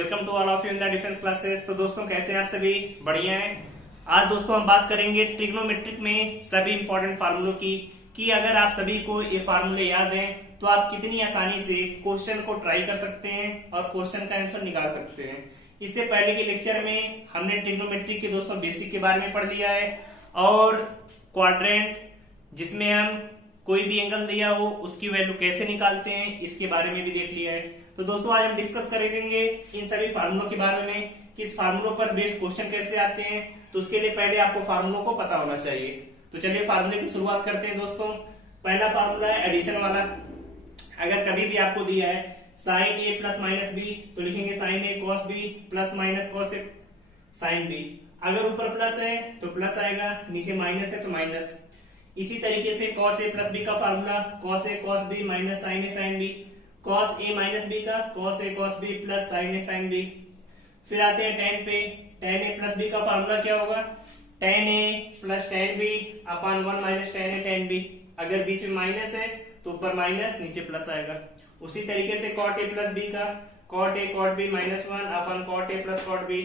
Welcome to all of you in the defence classes. तो दोस्तों कैसे हैं आप सभी? बढ़िया हैं। आज दोस्तों हम बात करेंगे ट्रिग्नोमेट्रिक में सभी इंपॉर्टेंट फार्मूलों की कि अगर आप सभी को ये फार्मूले याद हैं तो आप कितनी आसानी से क्वेश्चन को ट्राई कर सकते हैं और क्वेश्चन का आंसर निकाल सकते हैं। इससे पहले के लेक्चर में हमने ट्रिग्नोमेट्रिक के दोस्तों बेसिक के बारे में पढ़ लिया है और क्वाड्रेंट जिसमें हम कोई भी एंगल दिया हो उसकी वैल्यू कैसे निकालते हैं इसके बारे में भी देख लिया है। तो दोस्तों आज हम डिस्कस करेंगे इन सभी फार्मूलों के बारे में कि इस फार्मूलों पर बेस्ड क्वेश्चन कैसे आते हैं। तो उसके लिए पहले आपको फार्मूलों को पता होना चाहिए। तो चलिए फार्मूले की शुरुआत करते हैं दोस्तों। पहला फार्मूला है एडिशन वाला। अगर कभी भी आपको दिया है sine A plus minus B तो लिखेंगे sine A cos B plus minus cos A sine B. अगर ऊपर प्लस है तो प्लस आएगा, नीचे माइनस है तो माइनस। इसी तरीके से cos a प्लस बी का formula cos a cos b minus sin a sin b, cos a minus b का cos a cos b plus sin a sin b। फिर आते हैं tan पे। tan a प्लस b का formula क्या होगा? tan a प्लस tan b upon 1 minus tan a tan b। अगर बीच में माइनस है तो ऊपर माइनस नीचे प्लस आएगा। उसी तरीके से cot a प्लस b का cot a cot b minus 1 upon cot a plus cot b।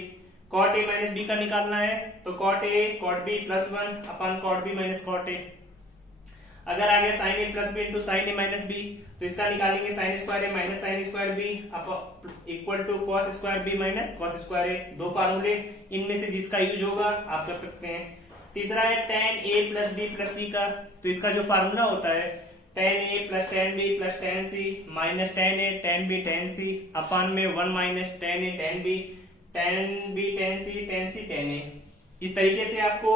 cot a minus b का निकालना है तो cot a cot b plus 1 upon cot b minus cot a। अगर आ गया sin a plus B into sine A minus B तो इसका निकालेंगे sin square A minus sine square B equal to cos square B minus cos square ए। दो फार्मूले, इनमें से जिसका यूज होगा आप कर सकते हैं। तीसरा है tan a plus B plus C का। तो इसका जो फार्मूला होता है tan a प्लस tan b plus tan c minus tan a tan b tan c upon में 1 minus tan a tan b tan c tan a। इस तरीके से आपको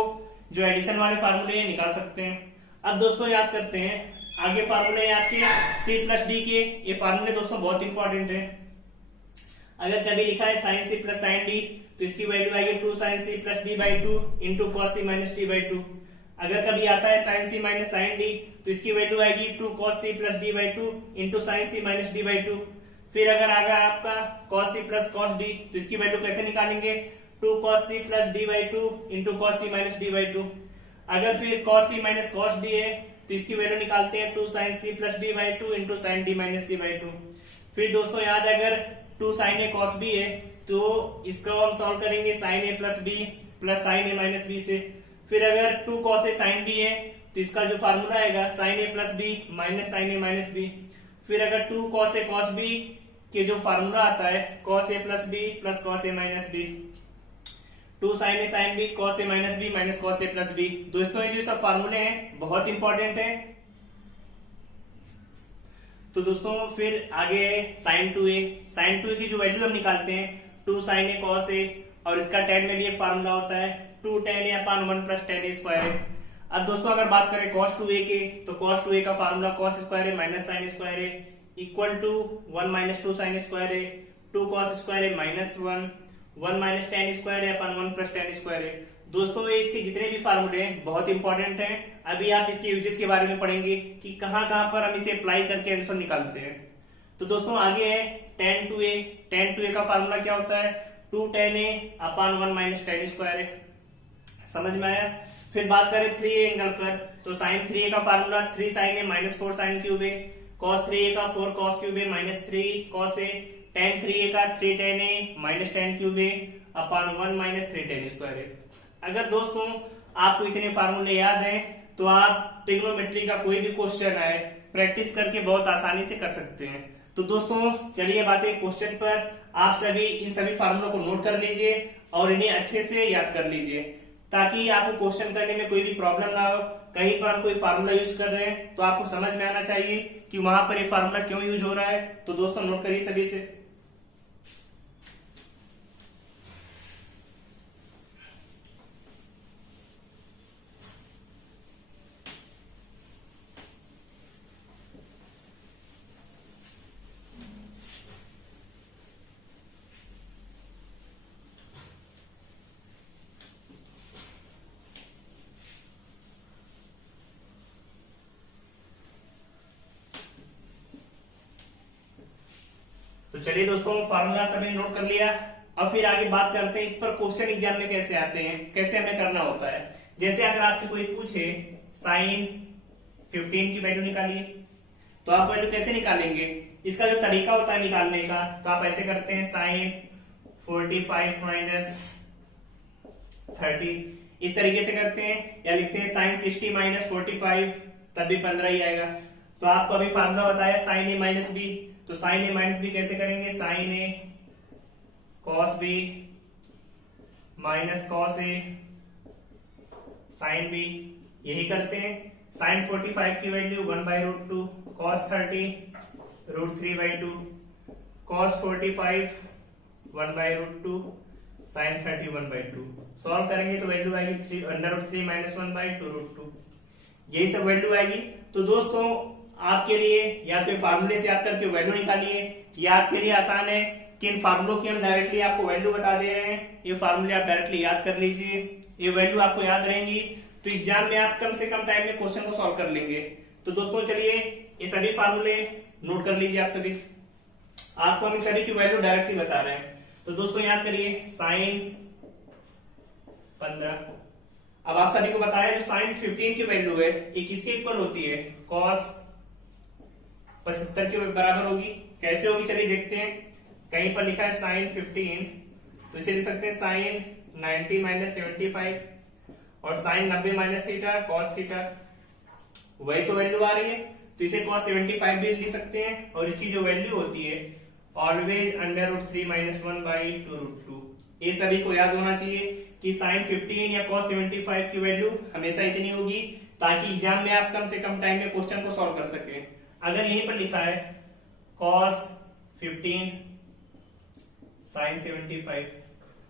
जो एडिशन वाले फार्मूले निकाल सकते हैं। अब दोस्तों याद करते हैं आगे फार्मूले हैं आपके c प्लस डी के। ये फार्मूले दोस्तों बहुत इंपॉर्टेंट है। अगर कभी लिखा है sine C plus sine D तो इसकी वैल्यू आएगी 2 sin c plus D by 2 into cos C minus D by 2। अगर कभी आता है sine C minus sine D तो इसकी वैल्यू आएगी 2 cos c plus D by 2 into sine C minus D by 2। फिर अगर आ गया आपका cos c plus cos D तो इसकी वैल्यू कैसे निकालेंगे? 2 cos c plus D by 2 into cos c minus D by 2। अगर फिर cos c minus cos d है तो इसकी वैल्यू निकालते हैं 2 sin c plus d by 2 into sine D minus C by 2। फिर दोस्तों याद है अगर 2 sin a cos b है तो इसको हम सॉल्व करेंगे sin a plus b plus sin a minus b से। फिर अगर 2 cos a sin b है तो इसका जो फार्मूला आएगा sin a plus b minus sin a minus b। फिर अगर 2 cos a cos b के जो फार्मूला आता है cos a plus b plus cos a minus b। 2 sin a sin b cos a minus b minus cos a plus b। दोस्तों ये जो सब फार्मूले हैं बहुत इंपॉर्टेंट है। तो दोस्तों फिर आगे है sin 2a। sin 2a की जो वैल्यू हम निकालते हैं 2 sin a cos a और इसका tan में भी एक फार्मूला होता है 2 tan a upon 1 plus tan a square है। अब दोस्तों अगर बात करें cos 2a के तो cos 2a का formula cos square a minus sin square a equal to 1 minus 2 sin square a 2 cos square a minus 1 minus tan square है अपन 1 प्लस tan स्क्वायर है। दोस्तों ये इसके जितने भी फार्मूले हैं बहुत इंपॉर्टेंट हैं। अभी आप इसके यूजेस के बारे में पढ़ेंगे कि कहां पर हम इसे अप्लाई करके आंसर निकालते हैं। तो दोस्तों आगे है tan 2a। tan 2a का फार्मूला क्या होता है 2 tan a upon 1 minus tan square है। समझ में आया? फिर बात करें 3a एंगल पर तो sin 3a का formula 3 sin a minus 4 sin cube a cos 3a का 4 cos cube a minus 3 cos a tan 3a का 3 tan a minus tan cube a upon 1 minus 3 tan square है। अगर दोस्तों आपको इतने फार्मूले याद हैं तो आप ट्रिग्नोमेट्री का कोई भी क्वेश्चन आए प्रैक्टिस करके बहुत आसानी से कर सकते हैं। तो दोस्तों चलिए बातें क्वेश्चन पर। आप सभी इन सभी फार्मूलों को नोट कर लीजिए और इन्हें अच्छे से याद कर लीजिए ताकि आपको क्वेश्चन करने में कोई भी प्रॉब्लम ना हो। कहीं पर हम कोई फार्मूला यूज कर रहे हैं तो आपको समझ में आना चाहिए कि वहां पर ये फार्मूला क्यों यूज हो रहा है। तो दोस्तों नोट करिए सभी से। तो चलिए दोस्तों फार्मूला सभी नोट कर लिया। अब फिर आगे बात करते हैं इस पर क्वेश्चन एग्जाम में कैसे आते हैं, कैसे हमें करना होता है। जैसे अगर आपसे कोई पूछे साइन 15 की वैल्यू निकालिए तो आप वैल्यू कैसे निकालेंगे? इसका जो तरीका होता है निकालने का तो आप ऐसे करते हैं साइन 45 माइनस 30, इस तरीके से करते हैं, या लिखते हैं साइन 60 माइनस 45, तब भी 15 ही आएगा। तो आपको अभी फार्मूला बताया साइन ए माइनस बी, तो साइन ए माइनस बी कैसे करेंगे, sine A cos B minus cos A sine B, यही करते हैं। साइन 45 की value 1/√2, cos 30 √3/2, cos 45 1/√2, sine 30 1/2। Solve करेंगे तो वैल्यू आएगी √3 माइनस 1/2√2, यही सब वैल्यू आएगी। तो दोस्तों आपके लिए या तो फार्मूले से याद करके वैल्यू निकालिए, या आपके लिए आसान है कि इन फार्मूलों की हम डायरेक्टली आपको वैल्यू बता दे रहे हैं, ये फार्मूले आप डायरेक्टली याद कर लीजिए, ये वैल्यू आपको याद रहेंगी, तो एग्जाम में आप कम से कम टाइम में क्वेश्चन को सॉल्व कर लेंगे। तो दोस्तों चलिए ये सभी फार्मूले नोट कर लीजिए आप सभी, आपको हम इन सभी की वैल्यू डायरेक्टली बता रहे हैं। तो दोस्तों याद करिए साइन 15, अब आप सभी को बताया जो साइन 15 की वैल्यू है ये किसके इक्वल होती है, कॉस 75 के बराबर होगी। कैसे होगी चलिए देखते हैं, कहीं पर लिखा है साइन 15, तो इसे लिख सकते हैं साइन 90 माइनस 75, और sine 90 minus theta cos theta, वही तो वैल्यू आ रही है, तो इसे कॉस 75 भी लिख सकते हैं, और इसकी जो वैल्यू होती है ऑलवेज √3 माइनस 1/2√2। ये सभी को याद होना चाहिए कि साइन 15 या कॉस 75 की वैल्यू हमेशा इतनी होगी, ताकि एग्जाम में आप कम से कम टाइम में क्वेश्चन को सॉल्व कर सके। अगर यहीं पर लिखा है कॉस 15 साइन 75,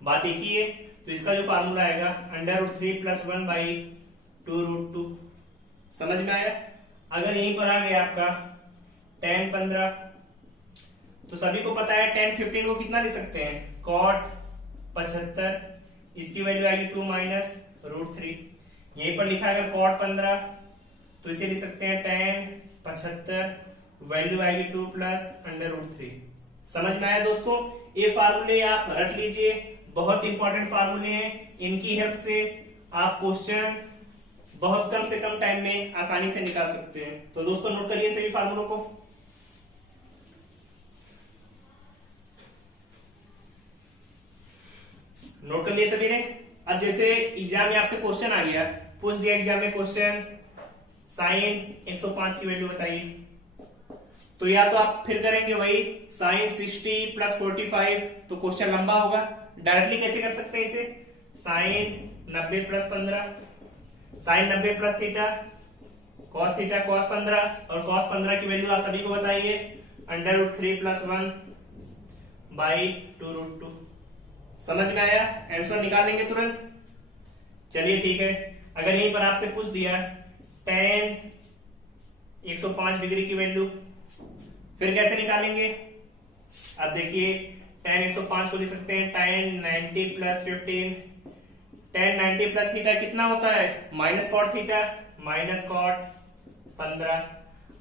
बात एक ही है, तो इसका जो फार्मूला आएगा √3 + 1/2√2, समझ में आया। अगर यहीं पर आ गया आपका tan 15, तो सभी को पता है tan 15 को कितना लिख सकते हैं, cot 75, इसकी वैल्यू आएगी 2 माइनस √3। यहीं पर लिखा है अगर cot 15, तो इसे लिख सकते हैं tan 75, वैल्यू आएगी 2 + √3। समझ में आया दोस्तों, ये फार्मूले आप रट लीजिए, बहुत इंपॉर्टेंट फार्मूले हैं, इनकी हेल्प से आप क्वेश्चन बहुत कम से कम टाइम में आसानी से निकाल सकते हैं। तो दोस्तों नोट करिए सभी फार्मूलों को। नोट कर लिए सभी ने। अब जैसे एग्जाम में आपसे क्वेश्चन आ गया, पूछ दिया एग्जाम में क्वेश्चन साइन 105 की वैल्यू बताइए, तो या तो आप फिर करेंगे वही साइन 60 + 45, तो क्वेश्चन लंबा होगा। डायरेक्टली कैसे कर सकते हैं इसे, साइन 90 + 15, साइन 90 + थीटा कॉस 15, और कॉस 15 की वैल्यू आप सभी को बताइए √3 + 1/2√2। समझ में आया, आंसर निकाल लेंगे तुरंत। चलिए ठीक है, अगर यहीं पर आपसे पूछ दिया tan 105 डिग्री की वैल्यू, फिर कैसे निकालेंगे। अब देखिए tan 105 को लिख सकते हैं tan 90 + 15, tan 90 + थीटा कितना होता है, minus cot theta minus cot 15,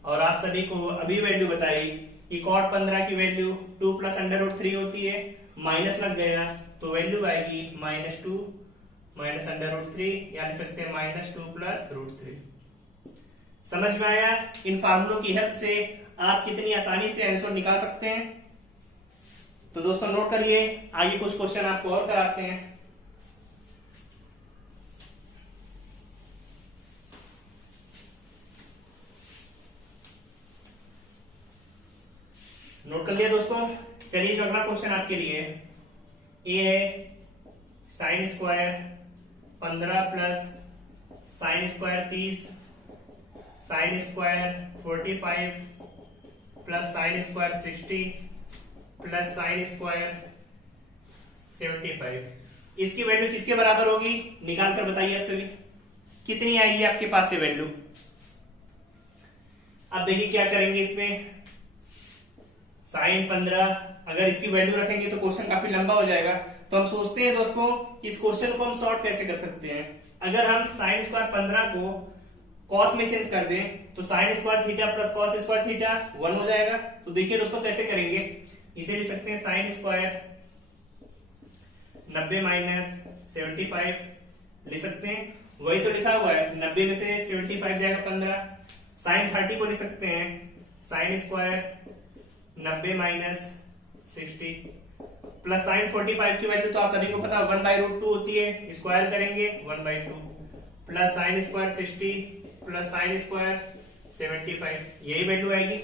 और आप सभी को अभी वैल्यू बताई कि cot 15 की वैल्यू 2 + √3 होती है, माइनस लग गया तो वैल्यू आएगी -2 माइनस √3, या लिख सकते हैं -2 + √3। समझ में आया, इन फार्मूलों की हेल्प से आप कितनी आसानी से आंसर निकाल सकते हैं। तो दोस्तों नोट करिए, आगे कुछ क्वेश्चन आपको और कराते हैं। नोट कर लिया दोस्तों। चलिए जो अगला क्वेश्चन आपके लिए ये है sine square 15 + sine square 30, sine square 45 + sign square 60 + sign square 75, इसकी वैल्यू किसके बराबर होगी, निकाल कर बताइए आप सभी, कितनी आएगी आपके पास से वैल्यू। अब देखिए क्या करेंगे इसमें, साइन 15 अगर इसकी वैल्यू रखेंगे तो क्वेश्चन काफी लंबा हो जाएगा, तो हम सोचते हैं दोस्तों कि इस क्वेश्चन को हम सॉल्व कैसे कर सकते हैं। अगर हम साइन स्क्वायर 15 को कॉस में चेंज कर दें तो sign square theta + cos square theta 1 हो जाएगा। तो देखिए दोस्तों कैसे करेंगे, इसे लिख सकते हैं साइन स्क्वायर 90 माइनस 75 लिख सकते हैं, वही तो लिखा हुआ है, 90 में से 75 जाएगा 15। साइन 30 को लिख सकते हैं sine square 90 minus 60, plus sign 45 की वैल्यू तो आप सभी को पता 1/√2 होती है, स्क्वायर करेंगे 1/2 plus sine square 60 plus sine square 75, यही वैल्यू आएगी।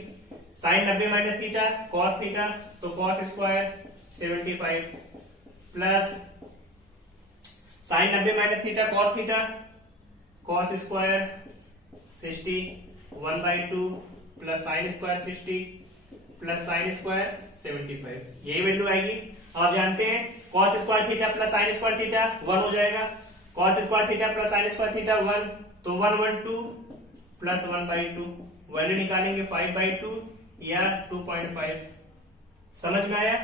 Sine 90 minus theta cos theta तो cos square 75 plus sine 90 minus theta cos square 60 1/2 plus sine square 60 plus sine square 75, यही वैल्यू आएगी। आप जानते हैं cos square theta plus sine square theta 1 हो जाएगा, cos square theta plus sine square theta 1 तो 1/2 plus 1/2, value निकालेंगे 5/2 या 2.5। समझ में आया?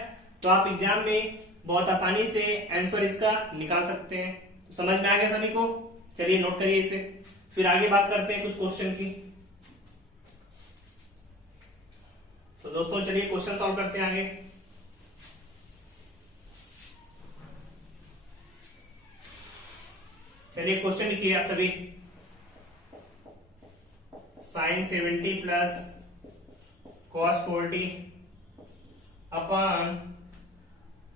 तो आप एग्जाम में बहुत आसानी से आंसर इसका निकाल सकते हैं। तो समझ में आ गया सभी को? चलिए नोट करिए इसे, फिर आगे बात करते हैं कुछ क्वेश्चन की। तो दोस्तों चलिए क्वेश्चन सॉल्व करते हैं आगे। चलिए क्वेश्चन लिखिए आप सभी। Sine 70 plus cos 40 upon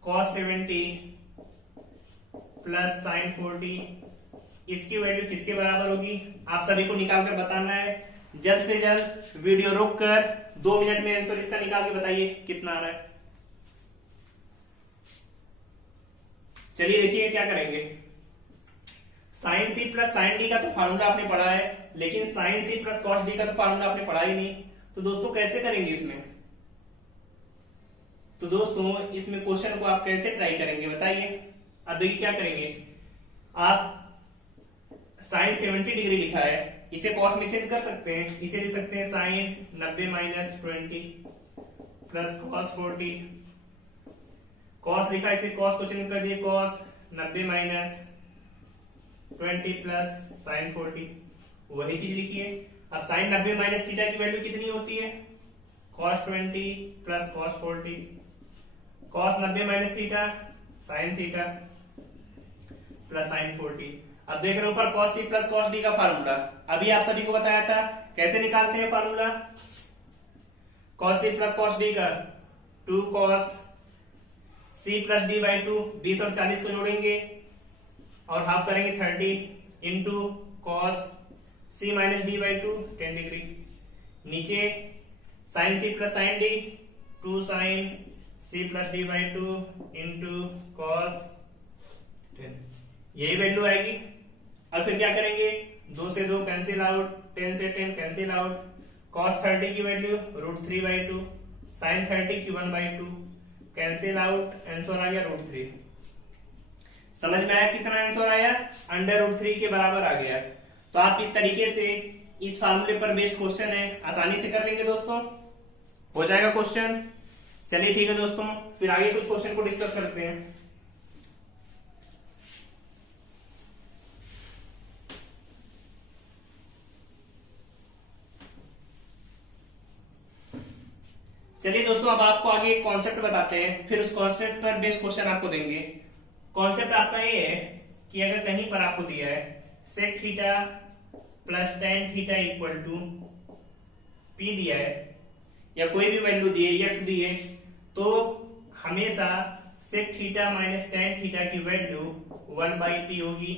cos 70 plus sine 40, इसकी वैल्यू किसके बराबर होगी आप सभी को निकाल कर बताना है। जल्द से जल्द वीडियो रोककर 2 मिनट में आंसर इसका निकाल के बताइए कितना आ रहा है। चलिए देखिए क्या करेंगे। Sine C plus sine D का तो फार्मूला आपने पढ़ा है, लेकिन sine C plus cos D का तो फार्मूला आपने पढ़ा ही नहीं। तो दोस्तों कैसे करेंगे इसमें? तो दोस्तों इसमें क्वेश्चन को आप कैसे ट्राई करेंगे बताइए। अब देखिए क्या करेंगे, आप साइन 70 डिग्री लिखा है, इसे कॉस में चेंज कर सकते हैं, इसे लिख सकते हैं sine 90 minus 20 plus cos 40। Cos लिखा, इसे कॉस को चेंज कर दिए, कॉस 90 माइनस 20 प्लस साइन 40, वही चीज लिखिए। अब साइन 90 माइनस थीटा की वैल्यू कितनी होती है? Cos 20 plus cos 40, cos 90 minus theta sine theta plus sine 40। अब देख रहे हो ऊपर cos C plus cos D का फार्मूला, अभी आप सभी को बताया था कैसे निकालते हैं formula. Cos C plus cos D का 2 cos C plus D by 2, 20 और 40 को जोड़ेंगे और हाफ करेंगे 30 into cos C minus D by 2 10 degree. नीचे sine C plus sine D 2 sine C plus D by 2 into cos 10, यही value आएगी। अब फिर क्या करेंगे, 2 से 2 कैंसिल आउट, 10 से 10 कैंसिल आउट, cos 30 की वैल्यू √3/2, sin 30 की 1/2 कैंसिल आउट, आंसर आ गया √3। समझ में आया कितना आंसर आया? √3 के बराबर आ गया। तो आप इस तरीके से इस फार्मूले पर बेस्ड क्वेश्चन है, आसानी से कर लेंगे दोस्तों, हो जाएगा क्वेश्चन। चलिए ठीक है दोस्तों, फिर आगे कुछ क्वेश्चन को डिस्कस करते हैं। चलिए दोस्तों अब आपको आगे एक कॉन्सेप्ट बताते हैं, फिर उस कॉन्सेप्ट पर बेस्ड क्वेश्चन आपको देंगे। कॉन्सेप्ट आपका ये है कि अगर कहीं पर आपको दिया है sec theta plus tan theta equal to P दिया है या कोई भी वैल्यू दी है एक्स दी है, तो हमेशा sec theta minus tan theta की वैल्यू 1/p होगी।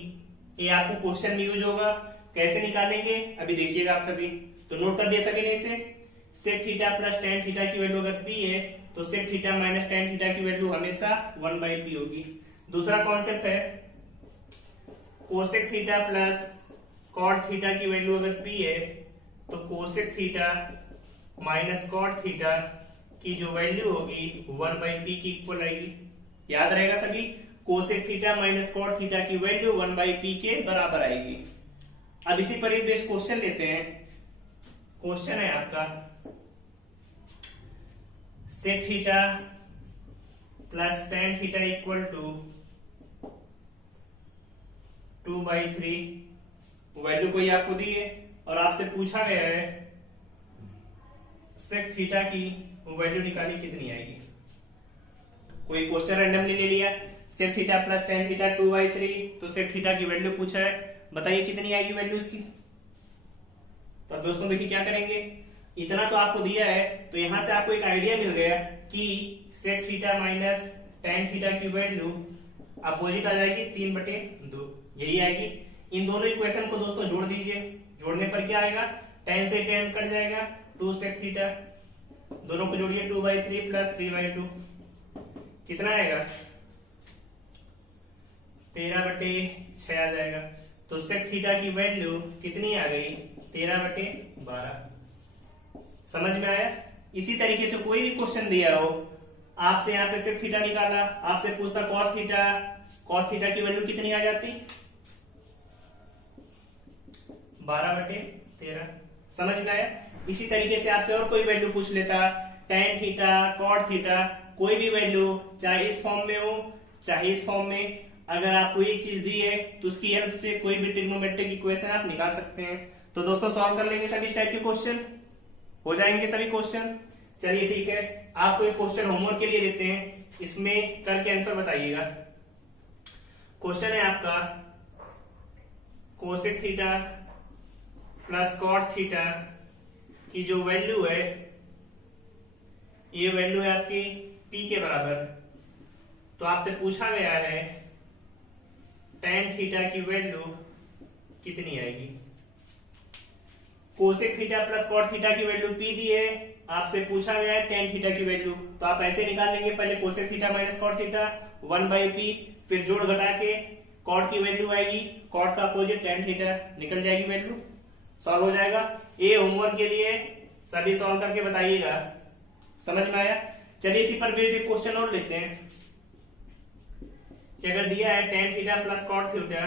ये आपको क्वेश्चन में यूज होगा। कैसे निकालेंगे अभी देखिएगा आप सभी, तो नोट कर दिए सभी ने इसे। Sec theta plus tan theta की वैल्यू अगर p है तो sec theta minus tan theta की वैल्यू हमेशा 1/p होगी। दूसरा कॉन्सेप्ट है cosec theta plus cot theta की वैल्यू अगर p है तो cosec theta minus cot theta की जो वैल्यू होगी 1/p की इक्वल रहेगी। याद रहेगा सभी, cosec theta minus cot theta की वैल्यू 1/p के बराबर आएगी। अब इसी पर एक बेस्ड क्वेश्चन लेते हैं। क्वेश्चन है आपका sec theta plus tan theta equal to 2/3, value कोई आपको दी है और आपसे पूछा गया है सेक थीटा की वैल्यू निकाली कितनी आएगी। कोई क्वेश्चन रैंडमली ले लिया, sec theta plus tan theta 2/3, तो सेक थीटा की वैल्यू पूछा है, बताइए कितनी आएगी वैल्यू इसकी। तो दोस्तों देखिए क्या करेंगे, इतना तो आपको दिया है तो यहां से आपको एक आइडिया मिल गया कि sec theta minus tan theta की वैल्यू अपोजिट आ जाएगी 3/2, यही आएगी। इन दोनों इक्वेशन को दोस्तों जोड़ दीजिए, जोड़ने पर क्या आएगा, tan से tan कट जाएगा, 2 sec थीटा, दोनों को जोड़िए 2/3 प्लस 3/2, कितना आएगा 13/6 आ जाएगा। तो sec थीटा की वैल्यू कितनी आ गई, 13/12। समझ में आया। इसी तरीके से कोई भी क्वेश्चन दिया हो, आपसे यहाँ पे sec थीटा निकाला, आपसे पूछता cos थीटा की वैल्यू कितनी आ जाती, 12/13। समझ में आया। इसी तरीके से आपसे और कोई वैल्यू पूछ लेता, tan थीटा, cot थीटा, कोई भी वैल्यू, चाहे इस फॉर्म में हो चाहे इस फॉर्म में, अगर आपको एक चीज दी है तो उसकी हेल्प से कोई भी ट्रिग्नोमेट्रिक इक्वेशन आप निकाल सकते हैं। तो दोस्तों सॉल्व कर लेंगे सभी टाइप के क्वेश्चन, हो जाएंगे सभी क्वेश्चन। चलिए ठीक है, आपको एक क्वेश्चन होमवर्क के लिए देते हैं, इसमें करके आंसर बताइएगा। क्वेश्चन है आपका cosec theta plus cot theta की जो वैल्यू है, ये वैल्यू है आपकी p के बराबर। तो आपसे पूछा गया है tan थीटा की वैल्यू कितनी आएगी। Cosec theta plus cot theta की वैल्यू p दी है, आपसे पूछा गया है tan थीटा की वैल्यू। तो आप ऐसे निकाल लेंगे, पहले cosec theta minus cot theta 1/p, फिर जोड़ घटा के कॉट की वैल्यू आएगी, कॉट का अपोजिट tan थीटा, निकल जाएगी वैल्यू, सॉल्व हो जाएगा। ये होमवर्क के लिए सभी सॉल्व करके बताइएगा। समझ में आया। चलिए इसी पर फिर एक क्वेश्चन और लेते हैं कि अगर दिया है tan theta plus cot theta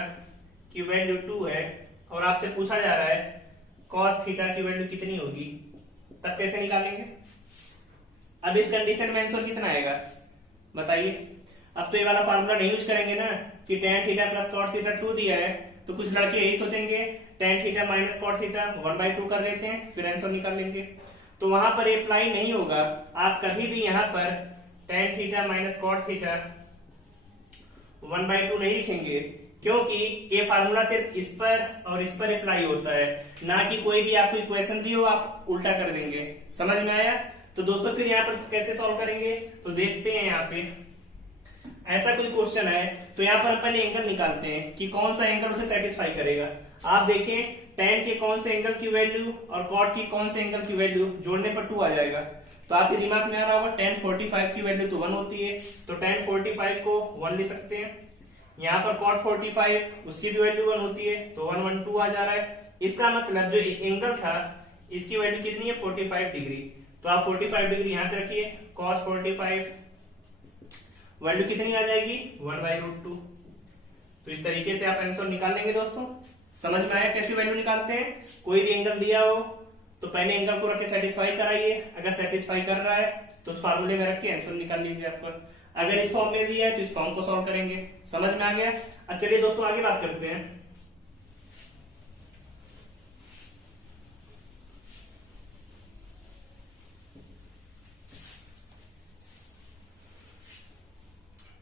की वैल्यू 2 है और आपसे पूछा जा रहा है cos थीटा की वैल्यू कितनी होगी, तब कैसे निकालेंगे। अब इस कंडीशन में आंसर कितना आएगा बताइए। अब तो ये वाला फार्मूला नहीं यूज करेंगे ना कि tan theta plus cot theta 2 दिया है, तो कुछ लड़के यही सोचेंगे tan theta minus cot theta 1/2 कर लेते हैं, फिर आंसर निकाल लेंगे। तो वहां पर अप्लाई नहीं होगा। आप कभी भी यहाँ पर tan theta minus cot theta 1/2 नहीं लिखेंगे, क्योंकि ये फार्मूला सिर्फ इस पर और इस पर अप्लाई होता है, ना कि कोई भी आपको इक्वेशन दी हो आप उल्टा कर देंगे। समझ में आया। तो दोस्तों फिर यहाँ पर कैसे सॉल्व करेंगे, तो देखते हैं। यहाँ पे ऐसा कोई क्वेश्चन है तो यहाँ पर पहले एंगल निकालते हैं कि कौन सा एंगल उसे सेटिस्फाई करेगा। आप देखें tan के कौन से एंगल की वैल्यू और cot की कौन से एंगल की वैल्यू जोड़ने पर 2 आ जाएगा। तो आपके दिमाग में आ रहा होगा tan 45 की वैल्यू तो 1 होती है, तो tan 45 को 1 ले सकते हैं। यहाँ पर cot 45 उसकी भी वैल्यू 1 होती है, तो 1 1 2 आ जा रहा है। इसका मतलब जो एंगल था इसकी वैल्यू कितनी है, 45 डिग्री। तो आप 45 डिग्री यहाँ पे रखिए, cos 45 वैल्यू कितनी आ जाएगी, 1/√2। तो इस तरीके से आप आंसर निकाल लेंगे। दोस्तों समझ में आया कैसे वैल्यू निकालते हैं। कोई भी एंगल दिया हो तो पहले एंगल को रख के सेटिस्फाई कराइए, अगर सेटिस्फाई कर रहा है तो उस फार्मूले में रख के आंसर निकाल लीजिए आपका। अगर इस फॉर्म में दिया है तो इस फॉर्म को सॉल्व करेंगे। समझ में आ गया। अब चलिए दोस्तों आगे बात करते हैं।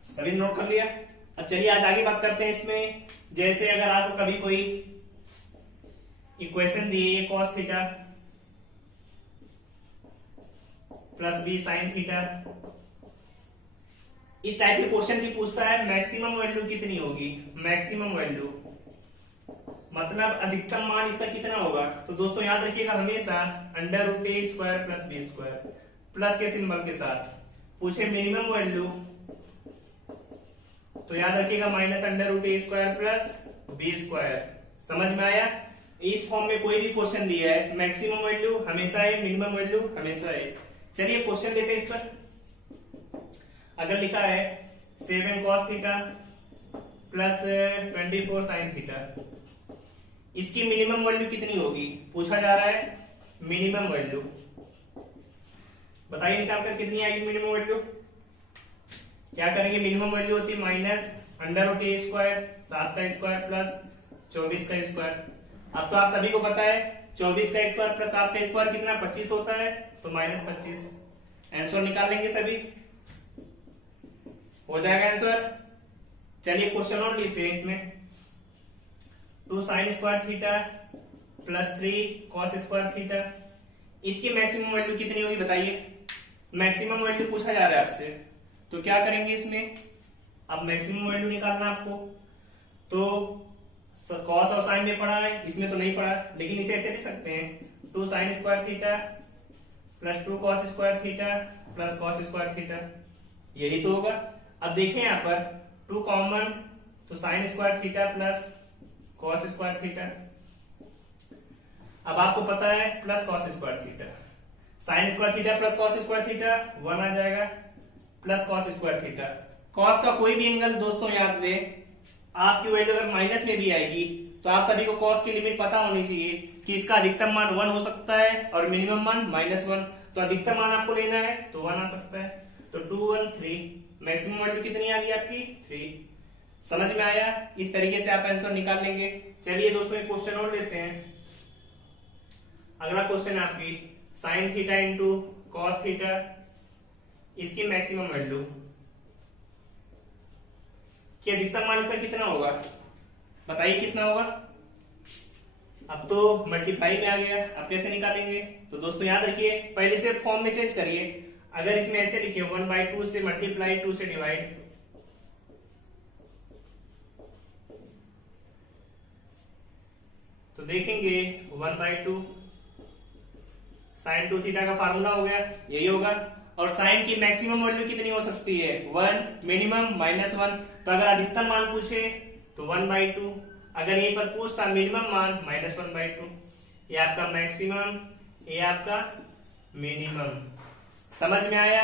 सभी नोट कर लिया। अब चलिए आज आगे बात करते हैं इसमें। जैसे अगर आपको कभी कोई इक्वेशन दी है cos theta plus b sin theta, इस टाइप के क्वेश्चन की पूछता है मैक्सिमम वैल्यू कितनी होगी। मैक्सिमम वैल्यू मतलब अधिकतम मान इसका कितना होगा। तो दोस्तों याद रखिएगा हमेशा √a² प्लस b² प्लस के सिंबल के साथ। पूछे मिनिमम वैल्यू तो याद रखिएगा -√a² प्लस b²। समझ में आया। इस फॉर्म में कोई भी क्वेश्चन दिया है, मैक्सिमम वैल्यू हमेशा है, मिनिमम वैल्यू हमेशा है। चलिए क्वेश्चन देते हैं इस पर। अगर लिखा है 7 cos theta plus 24 sin theta, इसकी मिनिमम वैल्यू कितनी होगी पूछा जा रहा है। मिनिमम वैल्यू बताइए निकालकर कितनी आएगी मिनिमम वैल्यू। क्या करेंगे, मिनिमम वैल्यू होती है -√a² 7 का स्क्वायर प्लस 24 का स्क्वायर। अब तो आप सभी को पता है 24 का स्क्वायर प्लस 7 का स्क्वायर कितना 25 होता है, तो -25। आंसर निकाल लेंगे सभी, हो जाएगा आंसर। चलिए क्वेश्चन और लेते हैं इसमें। 2 sin² theta plus 3 cos² theta, इसकी मैक्सिमम वैल्यू कितनी होगी बताइए। मैक्सिमम वैल्यू पूछा जा रहा है आपसे, तो क्या करेंगे इसमें, अब मैक्सिमम वैल्यू निकालना आपको। तो कॉस और साइन में पढ़ा है, इसमें तो नहीं पढ़ा, लेकिन इसे ऐसे लिख सकते हैं 2 sin square theta plus 2 cos square theta plus cos square theta, यही तो होगा। अब देखें यहाँ पर 2 कॉमन, तो sin square theta plus cos square theta. अब आपको पता है plus cos square theta, sin square theta plus cos square theta 1 आ जाएगा, plus cos square theta. cos का कोई भी एंगल दोस्तों याद दें, आपकी वैल्यू अगर माइनस में भी आएगी तो आप सभी को cos की लिमिट पता होनी चाहिए कि इसका अधिकतम मान 1 हो सकता है और मिनिमम मान -1। तो अधिकतम मान आपको लेना है तो 1 आ सकता है। तो 2 1 3, मैक्सिमम वैल्यू कितनी आ गई आपकी 3। समझ में आया? इस तरीके से आप आंसर निकाल लेंगे। चलिए दोस्तों एक क्वेश्चन और लेते हैं। अगला क्वेश्चन है आपकी sin theta into cos theta, इसकी मैक्सिमम वैल्यू कि अधिकतम मान इसका कितना होगा, बताइए कितना होगा। अब तो मल्टीप्लाई में आ गया, अब कैसे निकालेंगे? तो दोस्तों याद रखिए, पहले से फॉर्म में चेंज करिए। अगर इसमें ऐसे लिखे 1/2 से मल्टीप्लाई 2 से डिवाइड, तो देखेंगे 1/2 sin 2 थीटा का फार्मूला हो गया, यही होगा। और साइन की मैक्सिमम वैल्यू कितनी हो सकती है 1, मिनिमम -1। तो अगर अधिकतम मान पूछे तो 1/2, अगर यहीं पर पूछता मिनिमम मान -1/2। ये आपका मैक्सिमम, ये आपका मिनिमम। समझ में आया?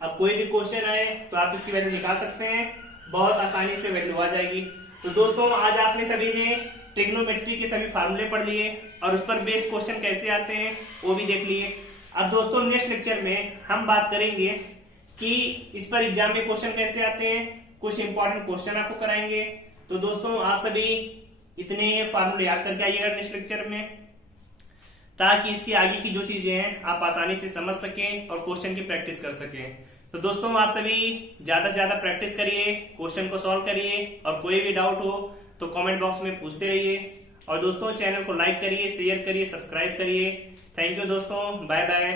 अब कोई भी क्वेश्चन आए तो आप इसकी वैल्यू निकाल सकते हैं, बहुत आसानी से वैल्यू आ जाएगी। तो दोस्तों आज आपने सभी ने ट्रिग्नोमेट्री के सभी फार्मूले पढ़ लिए और उस पर बेस्ड क्वेश्चन कैसे आते हैं वो भी देख लिए। अब दोस्तों नेक्स्ट लेक्चर में हम बात करेंगे कि इस पर एग्जाम में क्वेश्चन कैसे आते हैं, कुछ इंपॉर्टेंट क्वेश्चन आपको कराएंगे। तो दोस्तों आप सभी इतने फार्मूले याद करके आइएगा नेक्स्ट लेक्चर में, ताकि इसकी आगे की जो चीजें हैं आप आसानी से समझ सकें और क्वेश्चन की प्रैक्टिस कर सकें। तो दोस्तों आप सभी ज्यादा से ज्यादा प्रैक्टिस करिए, क्वेश्चन को सॉल्व करिए और कोई भी डाउट हो तो कमेंट बॉक्स में पूछते रहिए। और दोस्तों चैनल को लाइक करिए, शेयर करिए, सब्सक्राइब करिए। थैंक यू दोस्तों, बाय बाय।